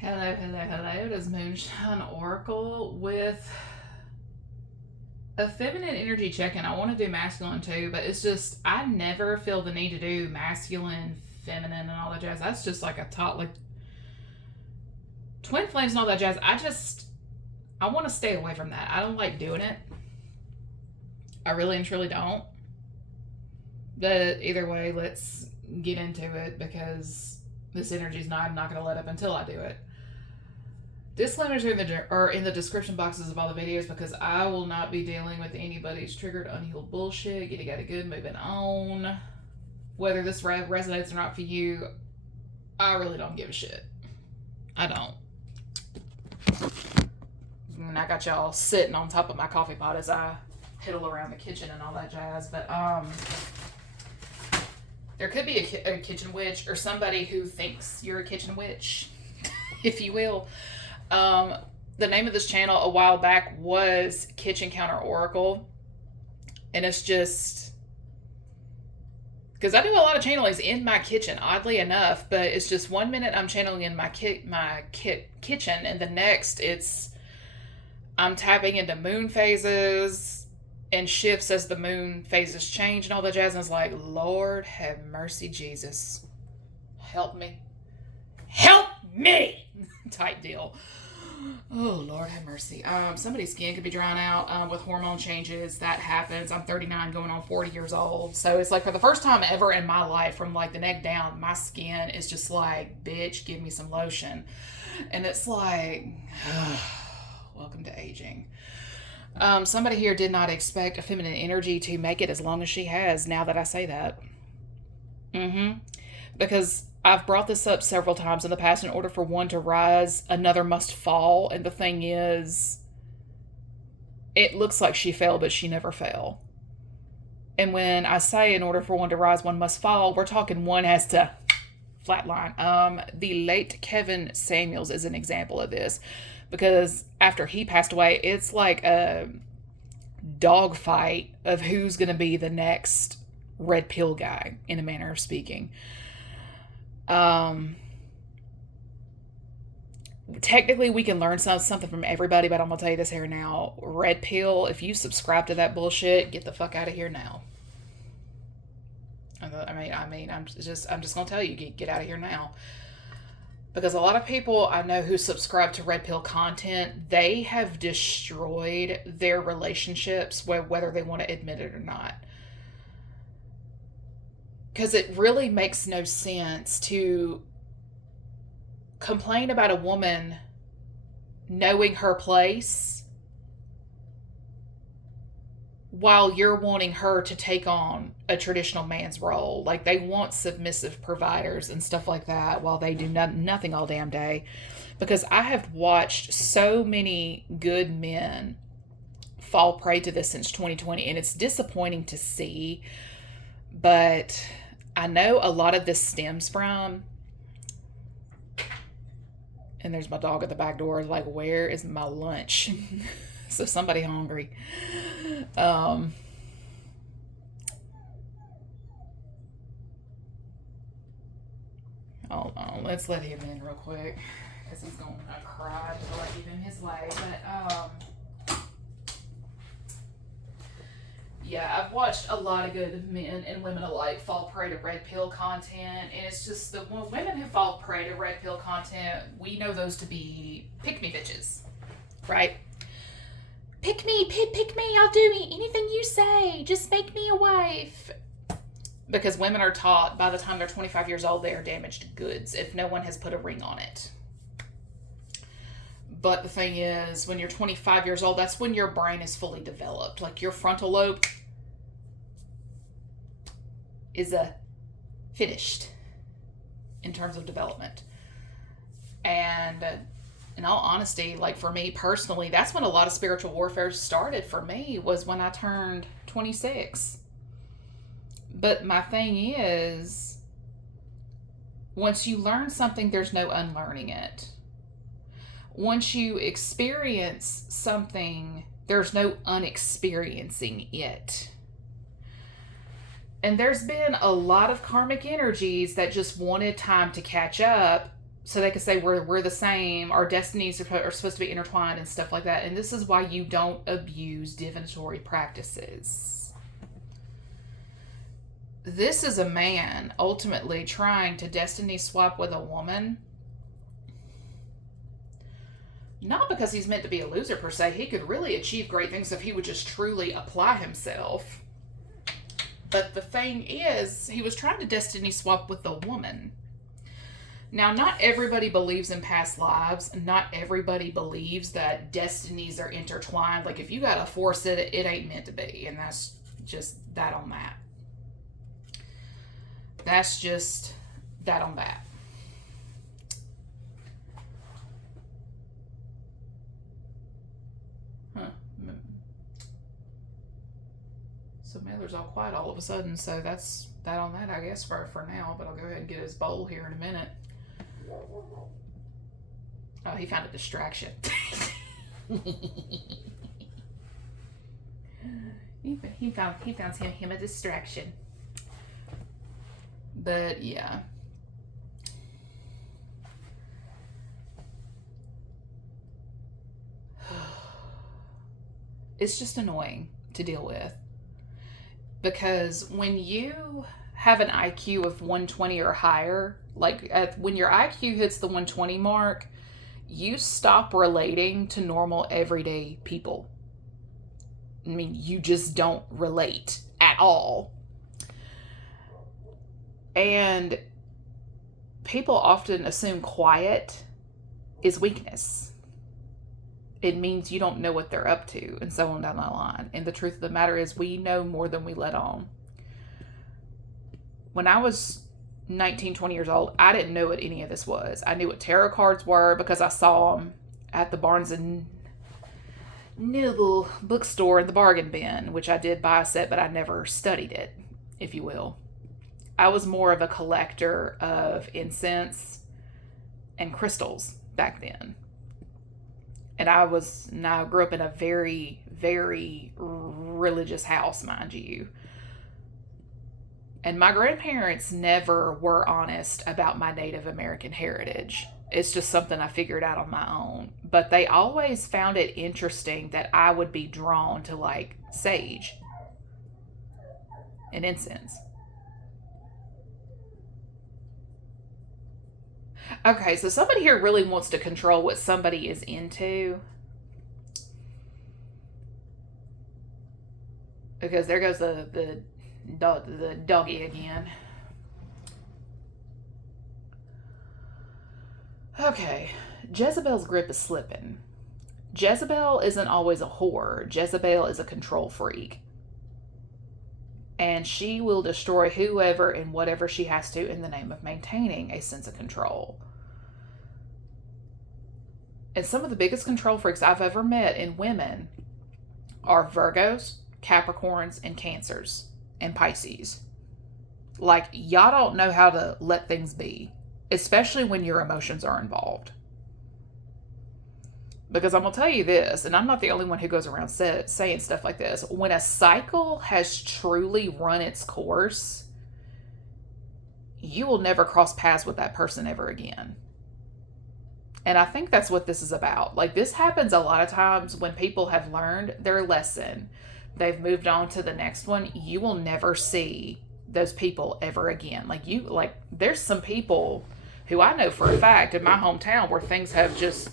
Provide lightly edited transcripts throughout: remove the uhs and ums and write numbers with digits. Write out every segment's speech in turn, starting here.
Hello, hello, hello. It is Moonshine Oracle with a feminine energy check-in. I want to do masculine too, but it's just I never feel the need to do masculine, feminine, and all that jazz. That's just like a top, like twin flames and all that jazz. I want to stay away from that. I don't like doing it. I really and truly don't. But either way, let's get into it because this energy's not. I'm not going to let up until I do it. Disclaimers are in the description boxes of all the videos because I will not be dealing with anybody's triggered, unhealed bullshit. Get it good, moving on. Whether this resonates or not for you, I really don't give a shit. I don't. And I got y'all sitting on top of my coffee pot as I piddle around the kitchen and all that jazz. But there could be a kitchen witch or somebody who thinks you're a kitchen witch, if you will. The name of this channel a while back was Kitchen Counter Oracle. And it's just because I do a lot of channelings in my kitchen, oddly enough, but it's just 1 minute I'm channeling in my kitchen, and the next I'm tapping into moon phases and shifts as the moon phases change and all that jazz. And it's like, Lord have mercy, Jesus. Help me. Help me! Type deal. Oh, Lord have mercy. Somebody's skin could be drying out with hormone changes. That happens. I'm 39 going on 40 years old. So it's like for the first time ever in my life, from like the neck down, my skin is just like, bitch, give me some lotion. And it's like, welcome to aging. Somebody here did not expect a feminine energy to make it as long as she has, now that I say that. Because I've brought this up several times in the past. In order for one to rise, another must fall. And the thing is, it looks like she fell, but she never fell. And when I say in order for one to rise, one must fall, we're talking one has to flatline. The late Kevin Samuels is an example of this. Because after he passed away, it's like a dogfight of who's going to be the next red pill guy, in a manner of speaking. Technically we can learn something from everybody, but I'm gonna tell you this here now. Red pill, if you subscribe to that bullshit, get the fuck out of here now. I'm just gonna tell you, get out of here now. Because a lot of people I know who subscribe to red pill content, they have destroyed their relationships, whether they want to admit it or not. Because it really makes no sense to complain about a woman knowing her place while you're wanting her to take on a traditional man's role. Like, they want submissive providers and stuff like that while they do nothing all damn day. Because I have watched so many good men fall prey to this since 2020, and it's disappointing to see. But I know a lot of this stems from, and there's my dog at the back door, like, where is my lunch? So somebody hungry. Hold on, let's let him in real quick, because he's going to cry until I give him his way. But yeah, I've watched a lot of good men and women alike fall prey to red pill content, and it's just the women who fall prey to red pill content, we know those to be pick-me bitches, right? Pick me, I'll do anything you say, just make me a wife. Because women are taught by the time they're 25 years old, they are damaged goods if no one has put a ring on it. But the thing is, when you're 25 years old, that's when your brain is fully developed. Like, your frontal lobe is finished in terms of development. And in all honesty, like, for me personally, that's when a lot of spiritual warfare started for me, was when I turned 26. But my thing is, once you learn something, there's no unlearning it. Once you experience something, there's no unexperiencing it. And there's been a lot of karmic energies that just wanted time to catch up so they could say we're the same, our destinies are supposed to be intertwined and stuff like that. And this is why you don't abuse divinatory practices. This is a man ultimately trying to destiny swap with a woman. Not because he's meant to be a loser per se. He could really achieve great things if he would just truly apply himself. But the thing is, he was trying to destiny swap with the woman. Now, not everybody believes in past lives. Not everybody believes that destinies are intertwined. Like, if you gotta force it, it ain't meant to be. And that's just that on that. That's just that on that. So Mailer's all quiet all of a sudden, so that's that on that, I guess, for now. But I'll go ahead and get his bowl here in a minute. Oh, he found a distraction. he found him a distraction. But yeah. It's just annoying to deal with. Because when you have an IQ of 120 or higher, like when your IQ hits the 120 mark, you stop relating to normal everyday people. I mean, you just don't relate at all. And people often assume quiet is weakness. It means you don't know what they're up to, and so on down the line. And the truth of the matter is, we know more than we let on. When I was 19, 20 years old, I didn't know what any of this was. I knew what tarot cards were because I saw them at the Barnes and Noble bookstore in the bargain bin, which I did buy a set, but I never studied it, if you will. I was more of a collector of incense and crystals back then. And I grew up in a very, very religious house, mind you. And my grandparents never were honest about my Native American heritage. It's just something I figured out on my own. But they always found it interesting that I would be drawn to, like, sage and incense. Okay, so somebody here really wants to control what somebody is into. Because there goes the doggy again. Okay, Jezebel's grip is slipping. Jezebel isn't always a whore. Jezebel is a control freak. And she will destroy whoever and whatever she has to in the name of maintaining a sense of control. And some of the biggest control freaks I've ever met in women are Virgos, Capricorns, and Cancers, and Pisces. Like, y'all don't know how to let things be, especially when your emotions are involved. Because I'm going to tell you this, and I'm not the only one who goes around saying stuff like this. When a cycle has truly run its course, you will never cross paths with that person ever again. And I think that's what this is about. Like, this happens a lot of times when people have learned their lesson. They've moved on to the next one. You will never see those people ever again. Like, there's some people who I know for a fact in my hometown where things have just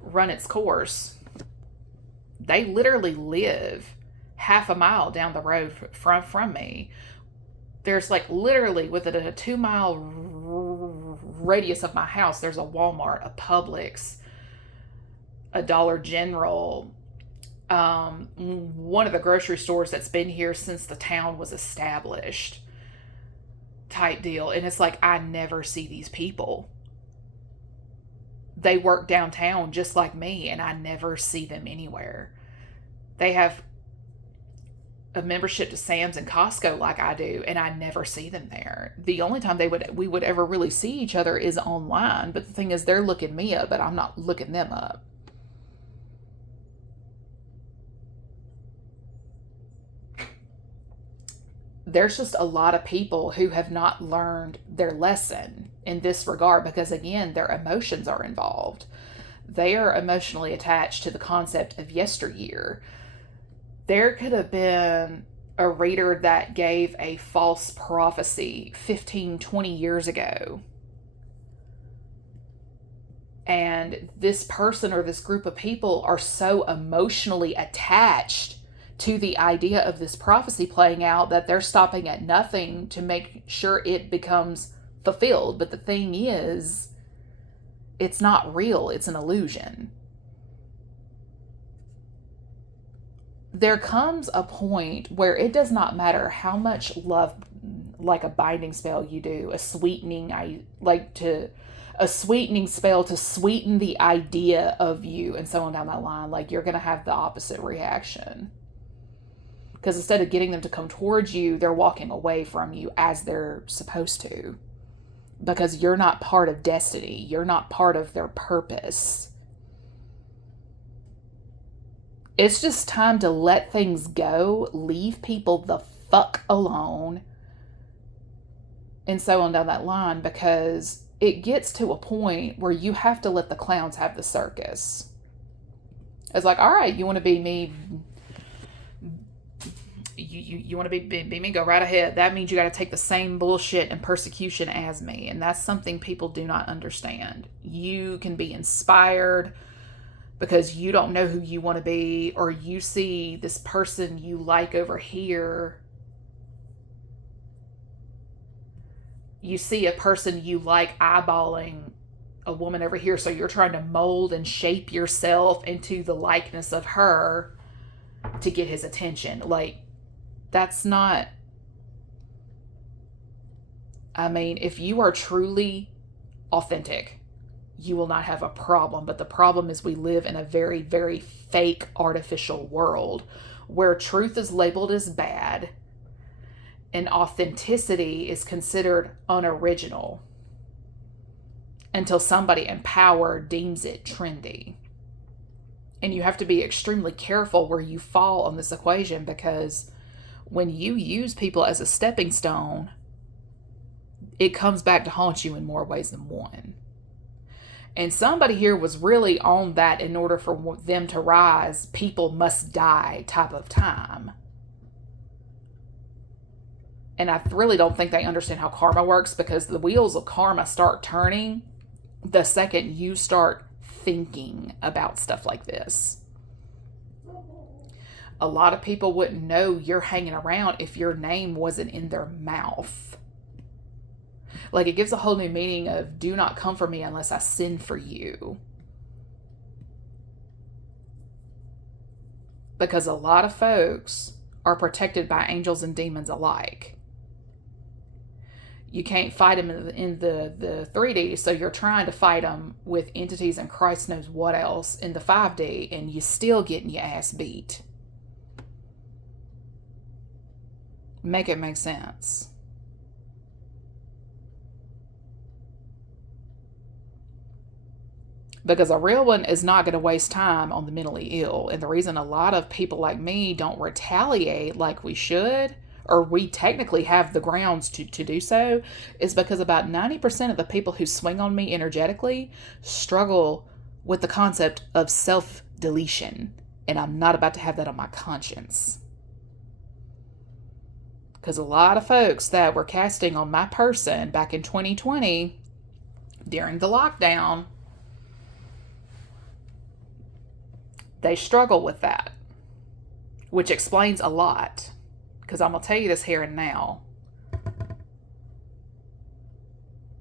run its course. They literally live half a mile down the road from me. There's like literally within a 2-mile radius of my house, there's a Walmart, a Publix, a Dollar General, one of the grocery stores that's been here since the town was established type deal. And it's like, I never see these people. They work downtown just like me, and I never see them anywhere. They have a membership to Sam's and Costco like I do, and I never see them there. The only time we would ever really see each other is online. But the thing is, they're looking me up, but I'm not looking them up. There's just a lot of people who have not learned their lesson. in this regard, because again, their emotions are involved. They are emotionally attached to the concept of yesteryear. There could have been a reader that gave a false prophecy 15, 20 years ago. And this person or this group of people are so emotionally attached to the idea of this prophecy playing out that they're stopping at nothing to make sure it becomes fulfilled. But the thing is, it's not real, it's an illusion. There comes a point where it does not matter how much love, like a binding spell you do, a sweetening spell to sweeten the idea of you and so on down that line, like you're going to have the opposite reaction. Because instead of getting them to come towards you, they're walking away from you as they're supposed to. Because you're not part of destiny. You're not part of their purpose. It's just time to let things go, leave people the fuck alone, and so on down that line, because it gets to a point where you have to let the clowns have the circus. It's like, all right, you want to be me, you want to be me, go right ahead. That means you got to take the same bullshit and persecution as me, and that's something people do not understand. You can be inspired because you don't know who you want to be, or you see this person you like over here. You see a person you like eyeballing a woman over here, so you're trying to mold and shape yourself into the likeness of her to get his attention. Like, that's not... I mean, if you are truly authentic, you will not have a problem. But the problem is we live in a very, very fake, artificial world where truth is labeled as bad and authenticity is considered unoriginal until somebody in power deems it trendy. And you have to be extremely careful where you fall on this equation, because when you use people as a stepping stone, it comes back to haunt you in more ways than one. And somebody here was really on that in order for them to rise, people must die type of time. And I really don't think they understand how karma works, because the wheels of karma start turning the second you start thinking about stuff like this. A lot of people wouldn't know you're hanging around if your name wasn't in their mouth. Like, it gives a whole new meaning of, do not come for me unless I send for you. Because a lot of folks are protected by angels and demons alike. You can't fight them in the 3D, so you're trying to fight them with entities and Christ knows what else in the 5D, and you're still getting your ass beat. Make it make sense. Because a real one is not going to waste time on the mentally ill. And the reason a lot of people like me don't retaliate like we should, or we technically have the grounds to do so, is because about 90% of the people who swing on me energetically struggle with the concept of self-deletion. And I'm not about to have that on my conscience. Because a lot of folks that were casting on my person back in 2020 during the lockdown, they struggle with that, which explains a lot. Because I'm going to tell you this here and now.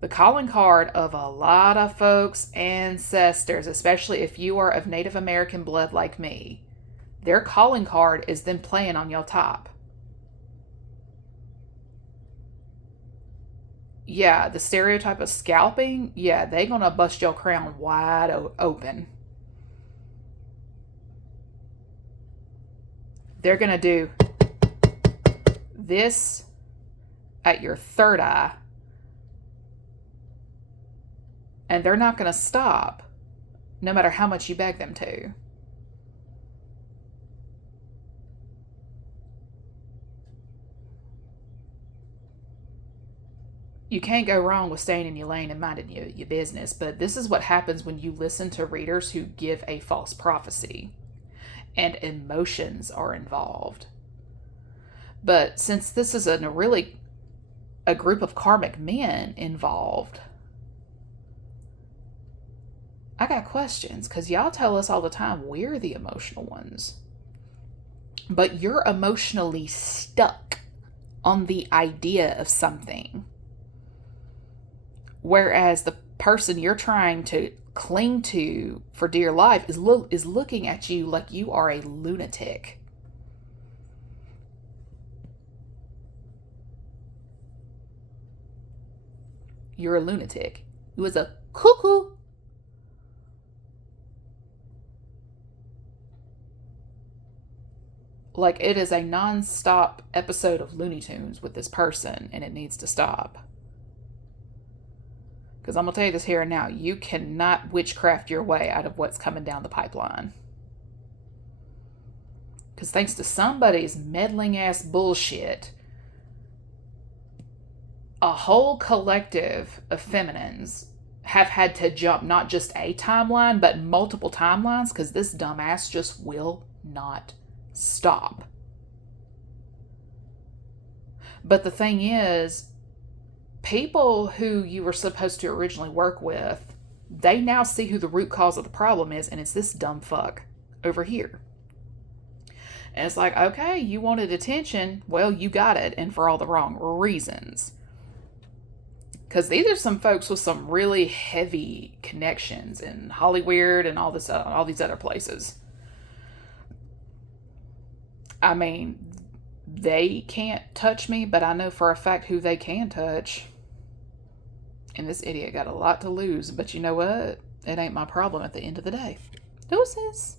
The calling card of a lot of folks' ancestors, especially if you are of Native American blood like me, their calling card is them playing on your top. Yeah, the stereotype of scalping, yeah, they going to bust your crown wide open. They're going to do this at your third eye, and they're not going to stop no matter how much you beg them to. you can't go wrong with staying in your lane and minding your business. But this is what happens when you listen to readers who give a false prophecy and emotions are involved. But since this is a group of karmic men involved, I got questions, because y'all tell us all the time we're the emotional ones. But you're emotionally stuck on the idea of something. Whereas the person you're trying to cling to for dear life is looking at you like you are a lunatic. You're a lunatic. You was a cuckoo. Like, it is a non-stop episode of Looney Tunes with this person, and it needs to stop. Because I'm going to tell you this here and now. You cannot witchcraft your way out of what's coming down the pipeline. Because thanks to somebody's meddling ass bullshit, a whole collective of feminines have had to jump not just a timeline, but multiple timelines, because this dumbass just will not stop. But the thing is, people who you were supposed to originally work with, they now see who the root cause of the problem is, and it's this dumb fuck over here. And it's like, okay, you wanted attention. Well, you got it, and for all the wrong reasons. Because these are some folks with some really heavy connections in Hollywood and all these other places. I mean, they can't touch me, but I know for a fact who they can touch. And this idiot got a lot to lose, but you know what? It ain't my problem at the end of the day. Deuces.